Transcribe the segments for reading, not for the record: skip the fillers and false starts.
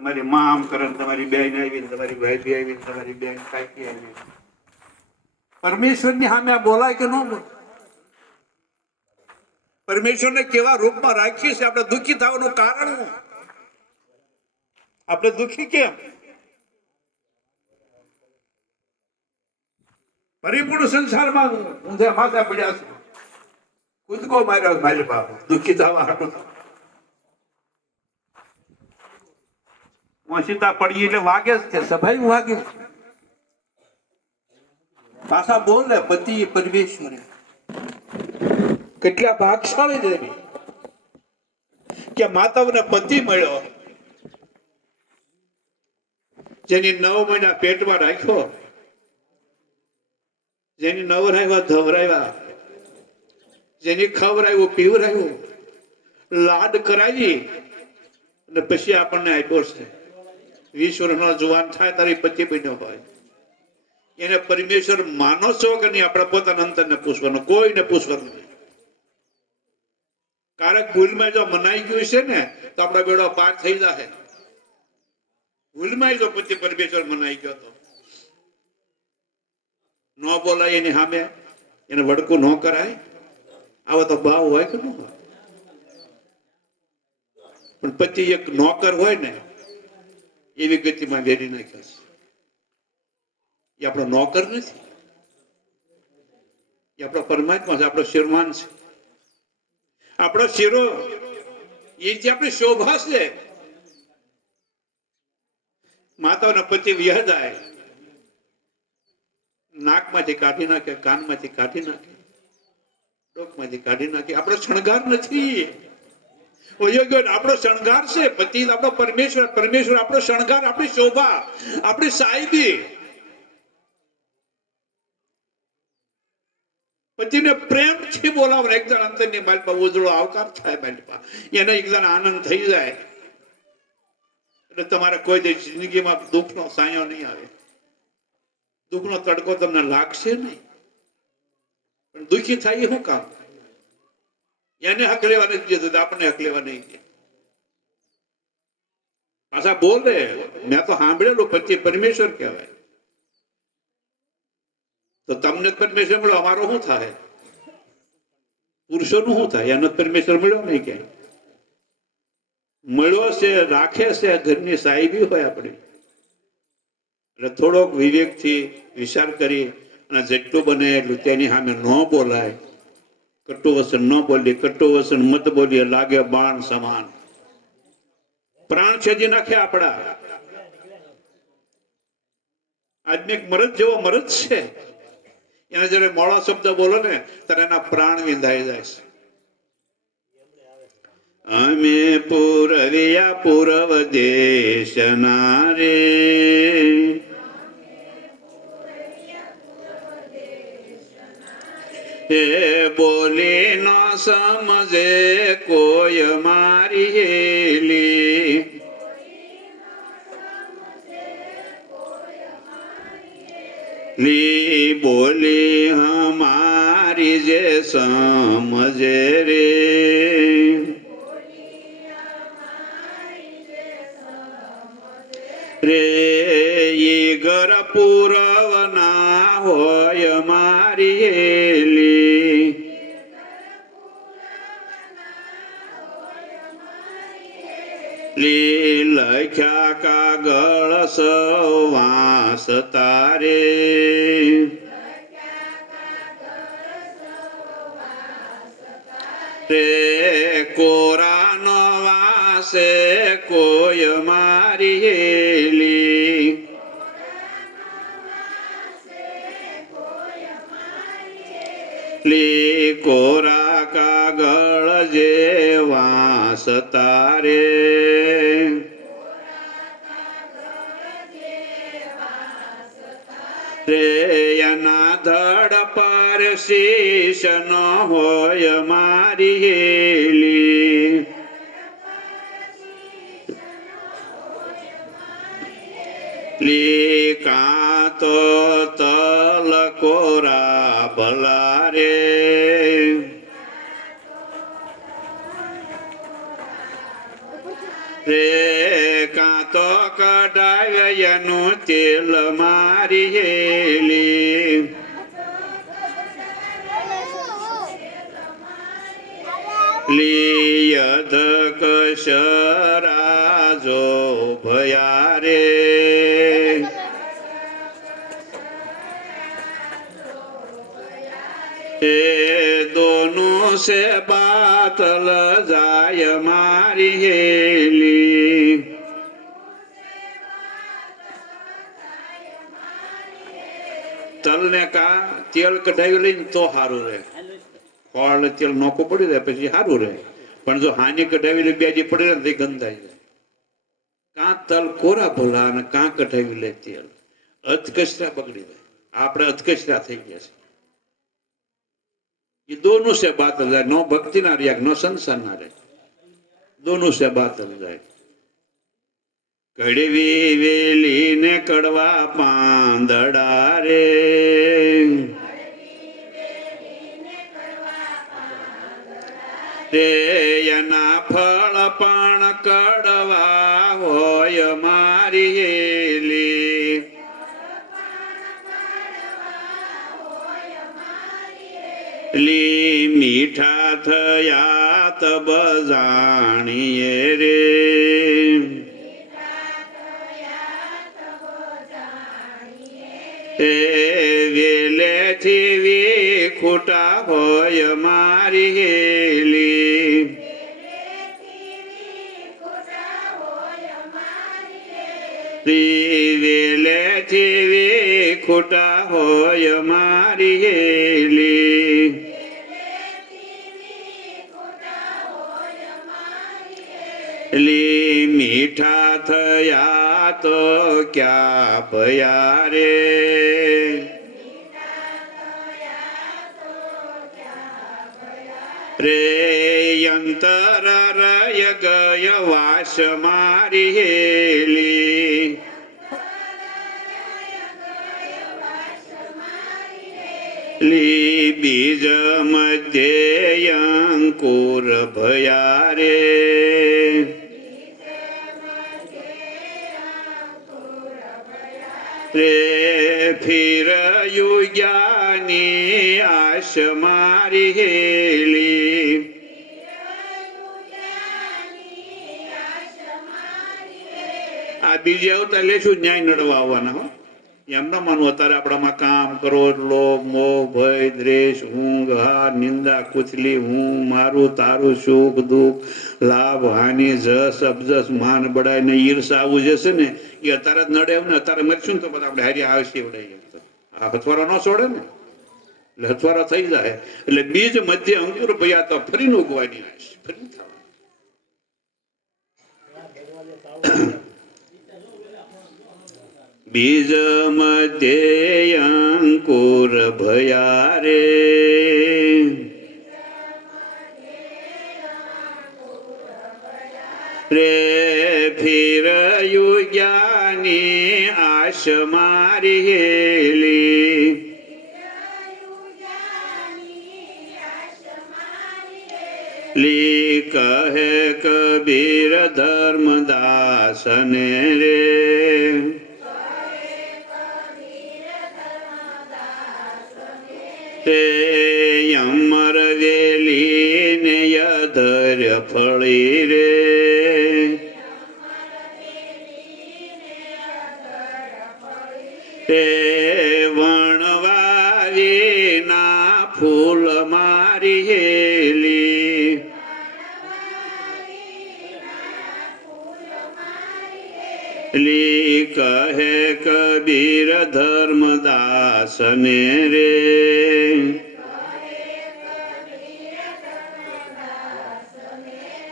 તમારી માં આમ કરે, તમારી બેન આવી, તમારી ભાઈ આવી, તમારી બેન કાકી આવી. પરમેશ્વરની સામે આ બોલાય કે ન બોલાય? પરમેશ્વરને કેવા રૂપમાં રાખીએ છીએ? આપણે દુઃખી થવાનું કારણ શું? આપણે દુઃખી કેમ? પરિપૂર્ણ સંસારમાં ઊંધે માથા પડ્યા છે, કૂદકો માર્યો મારી બાપ દુઃખી થવા હાટું. સીતા પડી એટલે વાગે જ છે, સભાઈ વાગે. પાછા બોલે પતિ પરમેશ્વર કેટલા ભાગશાળી દેવી કે માતાઓને પતિ મળ્યો, જેની 9 મહિના પેટમાં રાખ્યો, જેની નવરાવ્યા ધવરાવ્યા, જેની ખવરાવ્યું પીવરાવ્યું, લાડ કરાવી અને પછી આપણને આપ્યો છે. 20 વર્ષનો જુવાન થાય તારી પતિ બન્યો હોય, એને પરમેશ્વર માનો છો કે નહીં? આપણે પોતાના અંતરને પૂછવાનું, કોઈને પૂછવાનું નહીં. કારણ ભૂલમાં જો મનાઈ ગયું છે ને તો આપણા બેડો પાર થઈ જાય. ભૂલમાં જો પતિ પરમેશ્વર મનાઈ ગયો તો ન બોલાય એની સામે, એને વડકું ન કરાય. આવો તો ભાવ હોય કે ન હોય? પણ પતિ એક નોકર હોય ને એવી ગતિમાં વેરી નાખ્યો છે. એ આપણો નોકર નથી, એ આપણો પરમાત્મા છે, આપણો શિરમાન છે, આપણો શિરો. એ જે આપણી શોભા છે. માતાઓના પતિ વ્યાહ જાય, નાકમાંથી કાઢી નાખે, કાનમાંથી કાઢી નાખે, ડોકમાંથી કાઢી નાખે. આપણો શણગાર નથી, આપણો શણગાર છે પતિ, આપણો પરમેશ્વર. પરમેશ્વર આપણો શણગાર, આપણી શોભા, આપણી સાહેબી. પતિને પ્રેમથી બોલાવવા, એકદમ અંતરની માલપા ઉજળો આવકાર થાય, માલપા એને એકદમ આનંદ થઈ જાય એટલે તમારે કોઈ દી જિંદગીમાં દુઃખનો સાયો નહીં આવે, દુઃખનો તડકો તમને લાગશે નહીં. પણ દુઃખી થાય શું કામ? એને હક લેવા નથી દીધું, આપણને હક લેવા નહીં દે. પાછા બોલે, મેં તો સાંભળેલું પતિ પરમેશ્વર કહેવાય. તો તમને પરમેશ્વર મળ્યો, અમારો શું થાય? પુરુષોનું શું થાય? એનો પરમેશ્વર મળ્યો નહીં ક્યાંય. મળ્યો છે, રાખે છે, ઘરની સાહેબી હોય આપણી. એટલે થોડોક વિવેકથી વિચાર કરી અને જેટલું બને એટલું તેની સામે ન બોલાય. કટુ વચન ન બોલીએ, કટુ વચન મત બોલીએ, લાગે બાણ સમાન. પ્રાણ છેદી નાખે આપણા. આદમી એક મરદ જેવો મરદ છે, એને જયારે મોડો શબ્દ બોલો ને ત્યારે એના પ્રાણ વિંધાઈ જાય છે. અમે પૂરવિયા પૂર્વ દેશના રે, એ બોલી ન સમજે કોઈ મારી હેલી, લી બોલી હમારી જે સમજે રે, રે ઈ ઘર પૂરવ ના હોય મારી હેલી, લી લખ્યા કાગળ સવાસ તારે, રે કોરા નો વાસે કોઈ મારી હેલી, લી કોરા કાગળ જે વાસ તારે, રે એના ધડ પર શીશ ન હોય મારી હેલી, લી કાં તો તલ કોરા ભલા રે, રે કાં તો કઢાવે એનું તેલ મારી હેલી લિયધ કશરાજો ભયા રે એ દોનું સે બાતલ જાય મારી હેલી તલ ને કા તેલ કઢાવી લઈને તો સારું રહે ખોળ તેલ નોખું પડી જાય પછી સારું રહે પણ જો હાની કઢાવી લે બેજી પડી રહે તે ગંધાઈ જાય કાં તલ કોરા ભલા અને કાં કઢાવી લે તેલ અધકચરા બગડી જાય આપણે અધકચરા થઈ ગયા છે ये दोनों से बात जाए नो भक्ति ना रिया नो संसार ना रहे दोनों से बात जाए कड़वी वेली ने कड़वा પાંદડા રે રે એના ફળ પણ કડવા હોય મારી હેલી લી મીઠા થયા તબ જાણીએ રે એ વેલેથી વિખૂટા હોય મારી હેલી વેલેથી વિખૂટા હોય મારી હેલી લી મીઠા થયા તો ક્યાં ભયા રે રે અંતર રય ગય વાસ મારી હેલી લી બીજ મધ્યે અંકુર ભયા રે રે ફિર યુગ્યાની આશ મારી હેલી આ બીજે આવતા લેશું ન્યાય નડવા આવવાના હો એમ ના માનવું અત્યારે આપણામાં કામ કરો લોભ મોહ ભય દ્વેષ ઊંઘ હાર નિંદા કુચલી હું મારું તારું સુખ દુઃખ લાભ હાનિ જસ અબજસ માન બડાય ને ઈર્ષા આવું જશે ને એ અત્યારે જ નડે ને અત્યારે મરશું ને તો બધા આપણે હારી આવશે એવડે આ હથવારો ન છોડે ને એટલે હથવારો થઈ જાય એટલે બીજ મધ્ય અંકુર ભયા તો ફરીને ઉગવાની આવશે ફરી થવા બીજ મધ્યે અંકુર ભયા રે રે ફિર યુગ્યાની આશ મારી હેલી લી કહે કબીર ધર્મદાસને રે તે અમર વેલી ને યધર ફળી રે તે વણવાવી ના ફૂલ મારી હેલી લી કહે કબીર ધર્મદાસને રે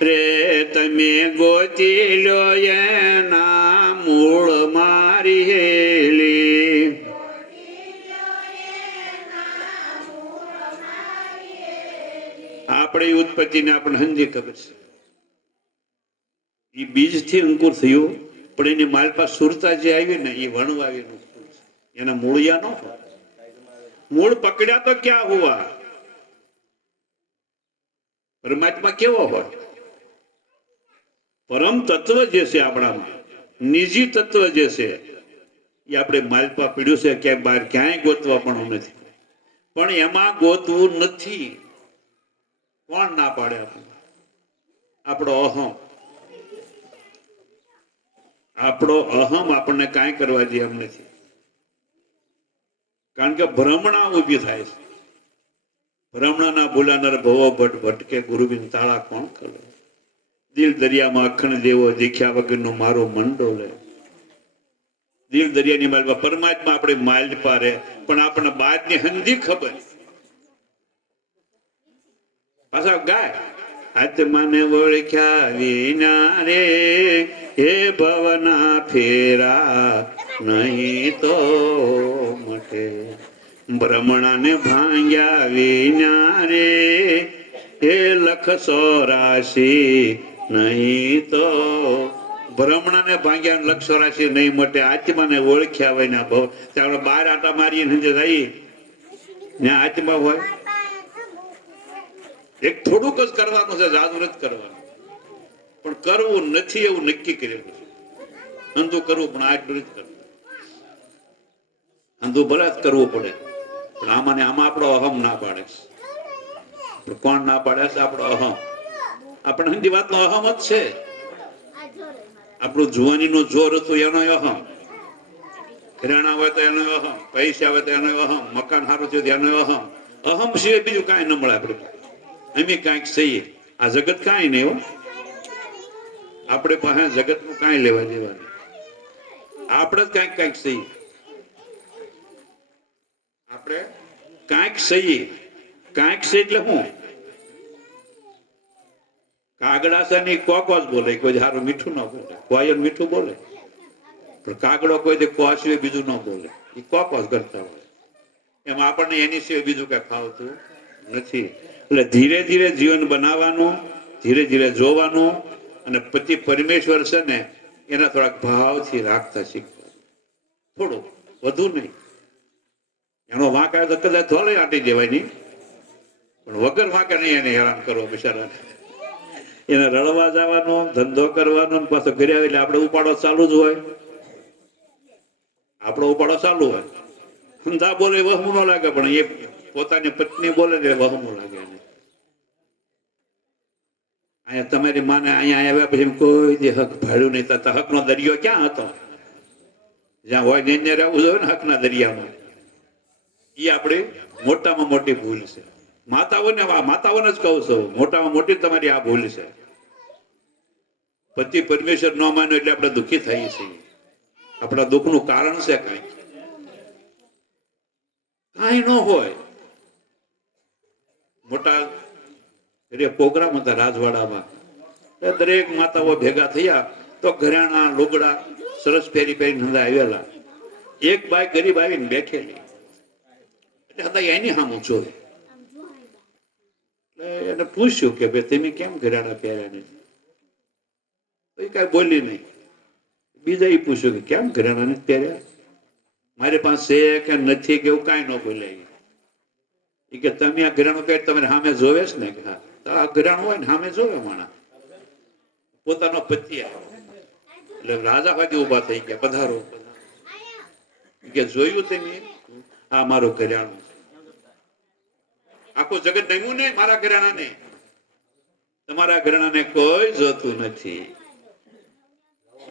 રે તમે ગોતી લો એના મૂળ મારી હેલી આપણી ઉત્પત્તિને આપણને સમજી ખબર છે એ બીજથી અંકુર થયું પણ એની માલપા સુરતા જે આવી ને એ વણવાવીનું ફૂલ છે એના મૂળિયા ન હોય મૂળ પકડ્યા તો ક્યાં હુઆ પરમાત્મા કેવો હોય પરમ તત્વ જે છે આપણામાં નિજી તત્વ જે છે એ આપણે માલપા પીડ્યું છે, ક્યાંય બહાર ક્યાંય ગોતવા પણ નથી, પણ એમાં ગોતવું નથી. કોણ ના પાડે? આપણો અહમ. આપણો અહમ આપણને કાંઈ કરવા દે એમ નથી, કારણ કે ભ્રમણા ઊભી થાય છે. ભ્રમણાના ભૂલાનાર ભવો ભટ્ટ ભટકે, ગુરુબિન તાળા કોણ કરે? દિલ દરિયામાં અખંડ દેવો, દેખ્યા વગરનું મારો મંડો લે. દિલ દરિયાની માલપા પરમાત્મા આપણે માલ પારે, પણ આપણને બાદની હંધી ખબર. પાછા ગાય આત્માને ઓળખ્યા વિના રે હે ભવના ફેરા નહીં તો મટે. ભ્રમણાને ભાંગ્યા વિના રે હે લખ 84 નહીં તો. ભ્રમણાને ભાંગ્યા લખ 84 નહીં મટે. આત્માને ઓળખ્યા હોય ના ભાવ આપણે બાર આટા મારીએ જઈએ ત્યાં આત્મા હોય. એક થોડુંક જ કરવાનું છે, જાદુ નથી કરવાનું, પણ કરવું નથી એવું નક્કી કરેલું છે. અંધું કરવું પણ આટલું જ કરવું. અંધું ભલે જ કરવું પડે, પણ આમાં આપણો અહમ ના પાડે છે. કોણ ના પાડે છે? આપણો અહમ. આપણે હંધી વાતનો અહમ જ છે. આપણું જુવાનીનું જોર હતું એનો અહમ, ઘરેણા હોય તો એનો અહમ, પૈસા હોય તો એનો અહમ, મકાન સારું થયું એનો અહમ. અહમ સિવાય બીજું કાંઈ ન મળે. આપણે અમે કાંઈક સહીએ, આ જગત કાંઈ નહીં હો. આપણે પાસે જગતનું કાંઈ લેવા દેવા નહીં. આપણે જ કાંઈક સહીએ. આપણે કાંઈક સહીએ. કાંઈક છે એટલે શું? કાગડા છે ને કોક જ બોલે, કોઈ સારું મીઠું ન બોલે. કોઈ મીઠું બોલે, પણ કાગડો કોઈ કોક સિવાય બીજું ન બોલે. એ કોક જ કરતા હોય. એમ આપણને એની સિવાય બીજું કઈ ફાવતું નથી. એટલે ધીરે ધીરે જીવન બનાવવાનું, ધીરે ધીરે જોવાનું, અને પતિ પરમેશ્વર છે ને એના થોડાક ભાવથી રાખતા શીખવાનું. થોડું, વધુ નહીં. એનો વાંક આવે તો કદાચ થોડે આંટી દેવાય નહીં, પણ વગર વાંકે નહીં એને હેરાન કરવો બિચારાને. એને રડવા જવાનો, ધંધો કરવાનો, પાછો ઘરે આવે એટલે આપણે ઉપાડો ચાલુ જ હોય. આપણો ઉપાડો ચાલુ હોય. ધંધા બોલે વહમું ન લાગે, પણ એ પોતાની પત્ની બોલે ને વહમું લાગે એને. અહીંયા તમારી માને અહીંયા આવ્યા પછી કોઈ દી હક ભાડ્યું નહીં. થતા હકનો દરિયો ક્યાં હતો? જ્યાં હોય ને રહેવું જોઈએ ને હકના દરિયામાં. એ આપણી મોટામાં મોટી ભૂલ છે. માતાઓને જ કહું છું, મોટામાં મોટી તમારી આ ભૂલ છે. પતિ પરમેશ્વર ન માન્યો એટલે આપણે દુઃખી થઈએ છીએ. આપણા દુઃખનું કારણ છે કાંઈ ન હોય. મોટા પ્રોગ્રામ હતા રાજવાડામાં, દરેક માતાઓ ભેગા થયા તો ઘરેણા લુગડા સરસ પહેરી પહેરી નંદા આવેલા. એક બાઈ ગરીબ આવીને બેઠેલી, એટલે એની સામું જોવે. એટલે એને પૂછ્યું કે ભાઈ તમે કેમ ઘરેણા પહેર્યા નથી? તો એ કઈ બોલી નહીં. બીજા એ પૂછ્યું કે કેમ ઘરેણા નથી પહેર્યા? મારી પાસે કે નથી કે એવું કાંઈ ન બોલાય. એ કે તમે આ ઘરેણું કહે તમે સામે જોવે છે ને? કે હા. આ ઘરેણું હોય ને સામે જોવે માણસ. પોતાનો પતિ એટલે રાજા ભાઈ ઉભા થઈ ગયા, પધારો. કે જોયું તમે? આ મારું ઘરેણું. આખું જગત નમ્યું ને મારા ઘરેણાને. તમારા ઘરેણાને કોઈ જોતું નથી.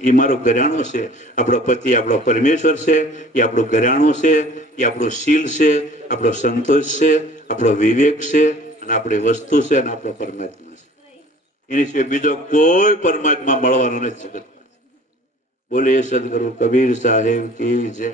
એ મારું ઘરેણું છે. આપણો પતિ આપણો પરમેશ્વર છે. એ આપણું ઘરેણું છે. એ આપણું શીલ છે, આપણો સંતોષ છે, આપણો વિવેક છે, અને આપણી વસ્તુ છે, અને આપણો પરમાત્મા છે. એની સિવાય બીજો કોઈ પરમાત્મા મળવાનો નથી જગત. બોલે સદગુરુ કબીર સાહેબ કી જય.